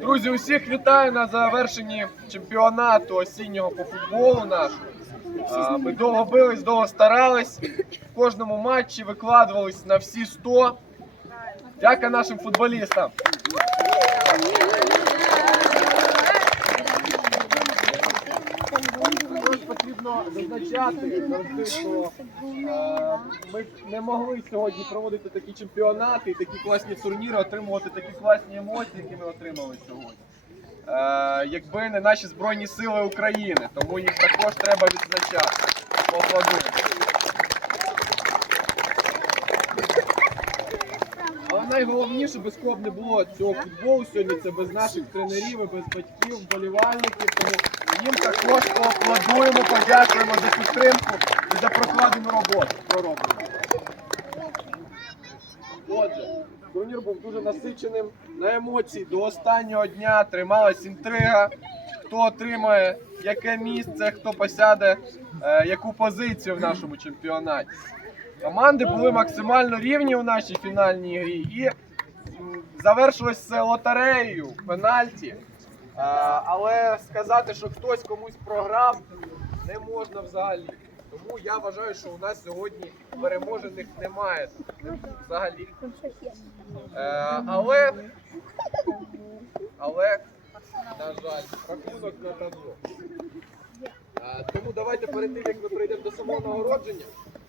Друзі, усіх вітаю на завершенні чемпіонату осіннього по футболу нашого. Ми довго бились, довго старались. В кожному матчі викладувались на всі 100. Дяка нашим футболістам. Також потрібно зазначати завжди, що е, ми не могли сьогодні проводити такі чемпіонати, такі класні турніри, отримувати такі класні емоції, які ми отримали сьогодні. Е, якби не наші Збройні Сили України, тому їх також треба відзначати. Але найголовніше, без кого б не було цього футболу сьогодні, це без наших тренерів, і без батьків, вболівальників. Тому їм також поаплодуємо, подякуємо за підтримку і за прокладену роботу. Отже, турнір був дуже насиченим на емоції. До останнього дня трималась інтрига. Хто отримає яке місце, хто посяде е, яку позицію в нашому чемпіонаті. Команди були максимально рівні у нашій фінальній грі і завершилось лотереєю, пенальті. Але сказати, що хтось комусь програв, не можна взагалі. Тому я вважаю, що у нас сьогодні переможених немає взагалі. Е, але, але, на жаль, рахунок на табло. Тому давайте перед тим, як ми прийдемо до самого нагородження,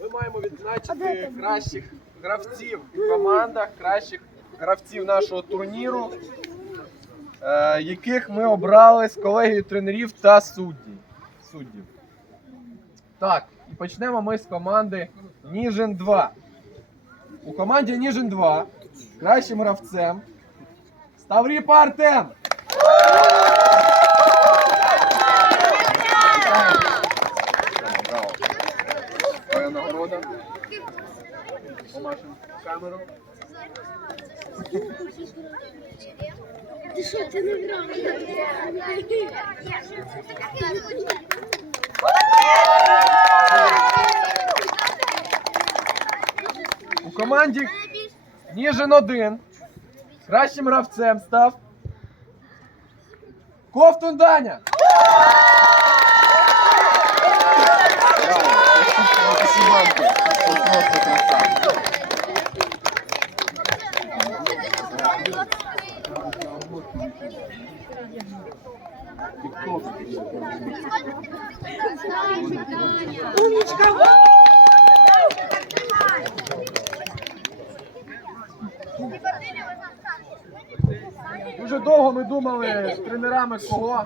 ми маємо відзначити кращих гравців в командах, кращих гравців нашого турніру, яких ми обрали з колегією тренерів та суддів. суддів. Так, і почнемо ми з команди Ніжин 2. У команді Ніжин 2 кращим гравцем став Ріпа Артем. Камеру. Ти що, ти не? У команді Ніжин 1 кращим гравцем став Ковтун Даня. Дуже довго ми думали з тренерами, кого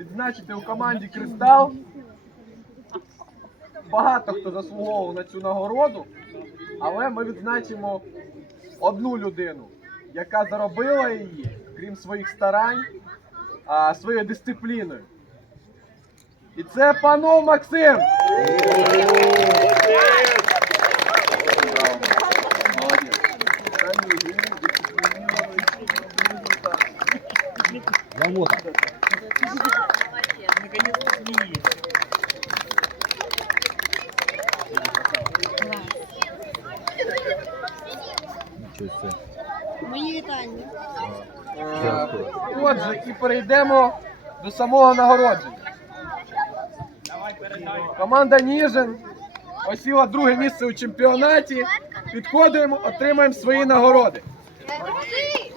відзначити у команді Кристал. Багато хто заслуговував на цю нагороду, але ми відзначимо одну людину, яка заробила її, крім своїх старань, своєю дисципліною. І це панов Максим. Мої вітання. Отже, і перейдемо до самого нагородження. Команда Ніжин осіла друге місце у чемпіонаті. Підходимо, отримаємо свої нагороди.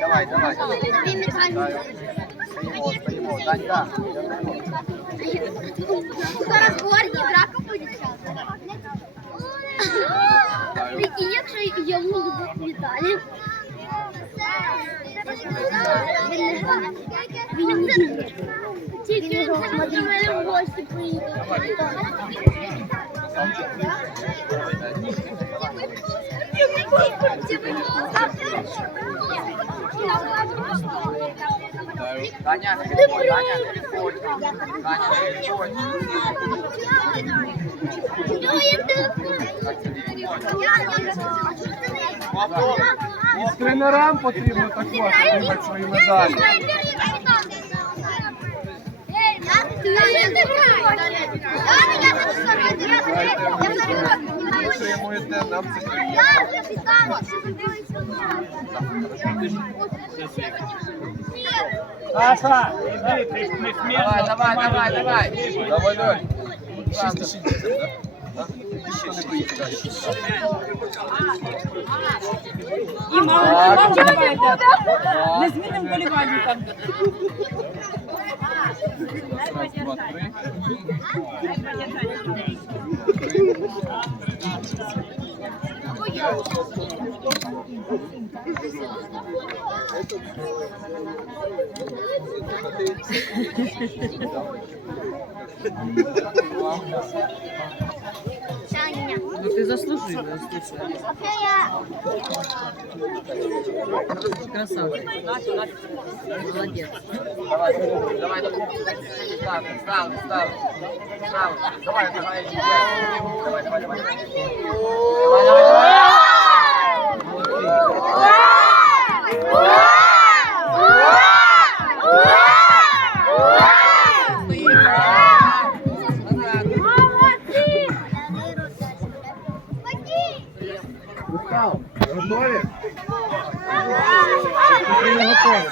Давай, давай. Данька. Зараз горді, драка буде. Прикинь, якщо йому дадуть медалі. Тільки мене в гості приїде. Таня, на телефон, Таня, на телефон. Таня, на телефон. І тренерам потрібно також отримати свої медалі. Підтримуєте, нам це приємно. Саша, іди, ти ж не смішно. Давай, давай, давай, давай. Давай, давай. 6 да? Да? Ще не приїхали. І мама, і мама давайте. Незмінним болівальникам. Раз, два, три. Ну ти заслужила, слушай. Красавчик. Молодець. Давай, давай. Став, став, став. Став. Давай, давай. Давай, давай, давай. Давай, давай, давай. Устав. Готові?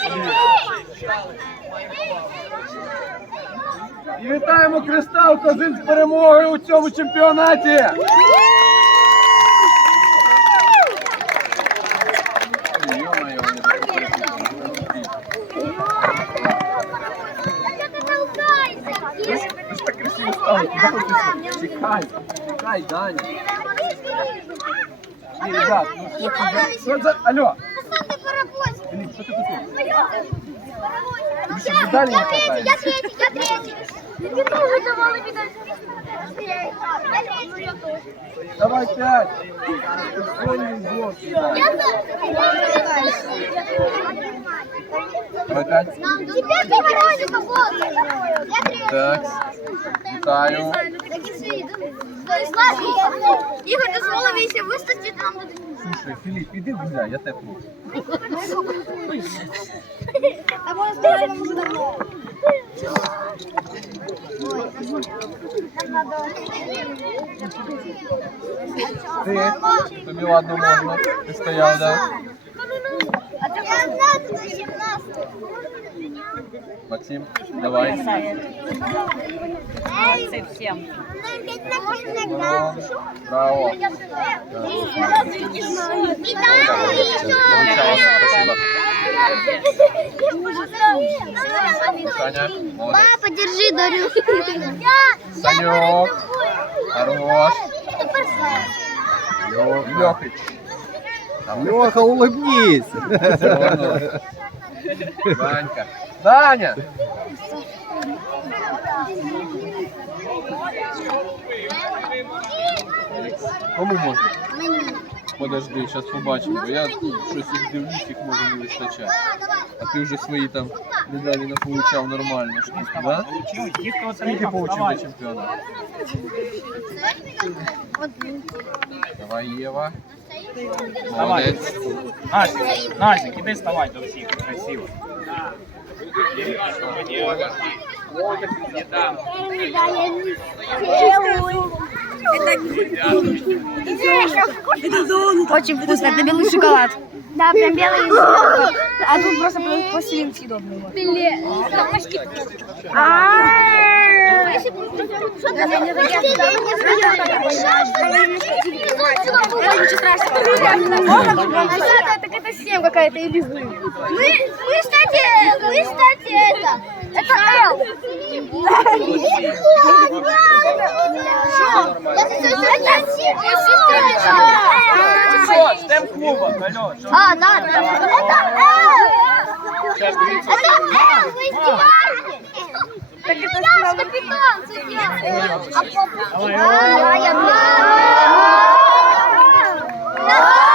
І вітаємо Кристал Козин з перемогою у цьому чемпіонаті! Чекай, чекай, Даня. Ні, ребят, ну що це за... Що за... Алло, Филипп, що ти тут? робиш? Я медалі не третий, хватає. я третий, я третий. Мне тоже давали медаль. Я третий, я тоже. Давай пять. Сольный год. Я Давай пять. Теперь ты Вероника, вот. Я третий. Так. Вітаю. Ігор, дозволив вистачити нам буде. Слушай, Филипп, иди гуляй, я тебе прошу. А може збираємо вже давно. Ти, тобі ладно можна. Ти стояв, да? Я знаю, тут 17. Максим, давай. Молодцы всем. Браво. Папа, держи, Дарю. Санек. Хорош. Лехич. Леха, улыбнись. Ванька. Даня. Кому можна? Подожди, зараз побачимо, бо я щось їх дивлюсь, їх може не вистачає. А ти вже свої там медалі не получав нормально. Штуки, да? Скільки получив давай. на чемпіонат? Давай, Єва. Давай. Молодець. Насік, Насік, іди ставай до всіх, красиво. Очень вкусно, это белый шоколад. Да, прям белый. А тут просто пластилин съедобный. ничего страшного какая-то или вы. Мы, мы, кстати, мы, кстати, это, это Эл. Что? Темп клуба, А, да, да. Это Эл. Это Эл, вы издеваетесь. Так это я капитан, судья. А я а,